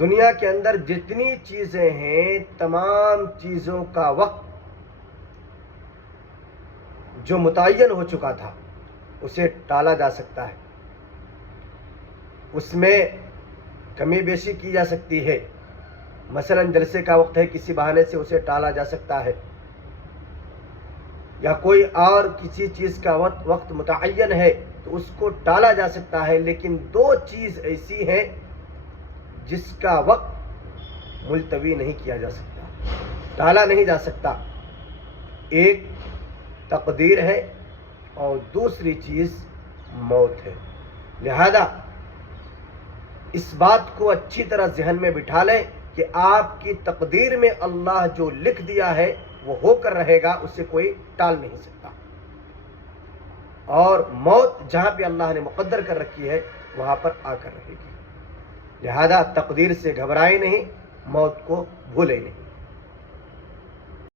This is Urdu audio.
دنیا کے اندر جتنی چیزیں ہیں تمام چیزوں کا وقت جو متعین ہو چکا تھا اسے ٹالا جا سکتا ہے، اس میں کمی بیشی کی جا سکتی ہے۔ مثلا جلسے کا وقت ہے، کسی بہانے سے اسے ٹالا جا سکتا ہے، یا کوئی اور کسی چیز کا وقت متعین ہے تو اس کو ٹالا جا سکتا ہے، لیکن دو چیز ایسی ہیں جس کا وقت ملتوی نہیں کیا جا سکتا، ٹالا نہیں جا سکتا۔ ایک تقدیر ہے اور دوسری چیز موت ہے۔ لہذا اس بات کو اچھی طرح ذہن میں بٹھا لیں کہ آپ کی تقدیر میں اللہ جو لکھ دیا ہے وہ ہو کر رہے گا، اسے کوئی ٹال نہیں سکتا، اور موت جہاں پہ اللہ نے مقدر کر رکھی ہے وہاں پر آ کر رہے گی۔ لہذا تقدیر سے گھبرائے نہیں، موت کو بھولے نہیں۔